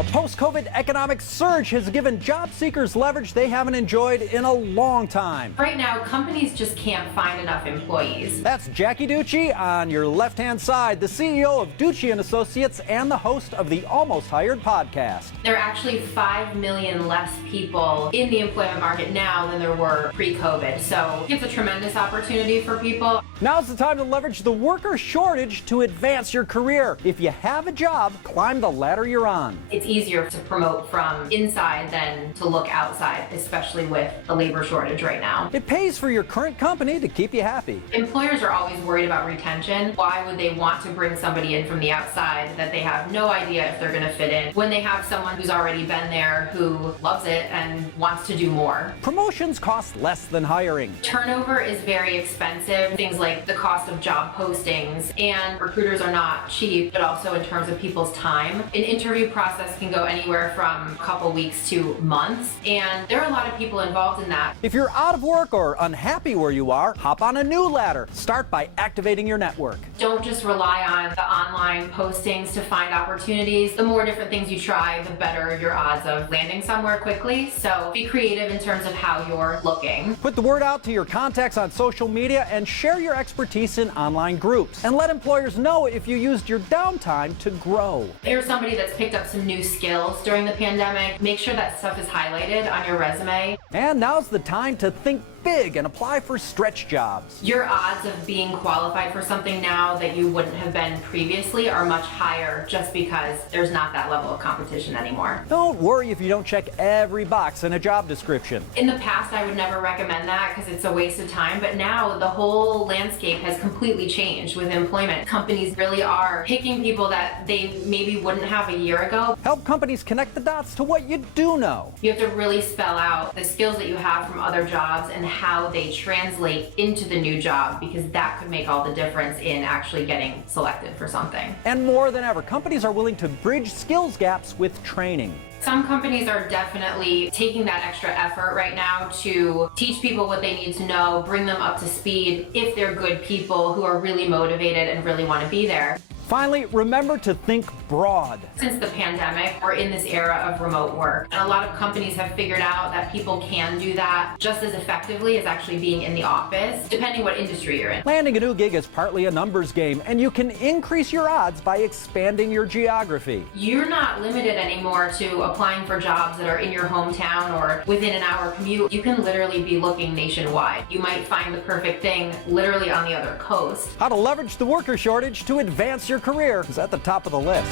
A post-COVID economic surge has given job seekers leverage they haven't enjoyed in a long time. Right now, companies just can't find enough employees. That's Jackie Ducci on your left-hand side, the CEO of Ducci & Associates and the host of the Almost Hired podcast. There are actually 5 million less people in the employment market now than there were pre-COVID. So it's a tremendous opportunity for people. Now's the time to leverage the worker shortage to advance your career. If you have a job, climb the ladder you're on. It's easier to promote from inside than to look outside, especially with the labor shortage right now. It pays for your current company to keep you happy. Employers are always worried about retention. Why would they want to bring somebody in from the outside that they have no idea if they're going to fit in when they have someone who's already been there who loves it and wants to do more? Promotions cost less than hiring. Turnover is very expensive. Things like the cost of job postings, and recruiters are not cheap, but also in terms of people's time. An interview process can go anywhere from a couple weeks to months, and there are a lot of people involved in that. If you're out of work or unhappy where you are, hop on a new ladder. Start by activating your network. Don't just rely on the online postings to find opportunities. The more different things you try, the better your odds of landing somewhere quickly. So be creative in terms of how you're looking. Put the word out to your contacts on social media and share your expertise in online groups. And let employers know if you used your downtime to grow. If you're somebody that's picked up some new skills during the pandemic, make sure that stuff is highlighted on your resume. And now's the time to think big and apply for stretch jobs. Your odds of being qualified for something now that you wouldn't have been previously are much higher just because there's not that level of competition anymore. Don't worry if you don't check every box in a job description. In the past, I would never recommend that because it's a waste of time, but now the whole landscape has completely changed with employment. Companies really are picking people that they maybe wouldn't have a year ago. Help companies connect the dots to what you do know. You have to really spell out the skills that you have from other jobs and how they translate into the new job, because that could make all the difference in actually getting selected for something. And more than ever, companies are willing to bridge skills gaps with training. Some companies are definitely taking that extra effort right now to teach people what they need to know, bring them up to speed if they're good people who are really motivated and really want to be there. Finally, remember to think broad. Since the pandemic, we're in this era of remote work. And a lot of companies have figured out that people can do that just as effectively as actually being in the office, depending what industry you're in. Landing a new gig is partly a numbers game, and you can increase your odds by expanding your geography. You're not limited anymore to applying for jobs that are in your hometown or within an hour commute. You can literally be looking nationwide. You might find the perfect thing literally on the other coast. How to leverage the worker shortage to advance your career is at the top of the list.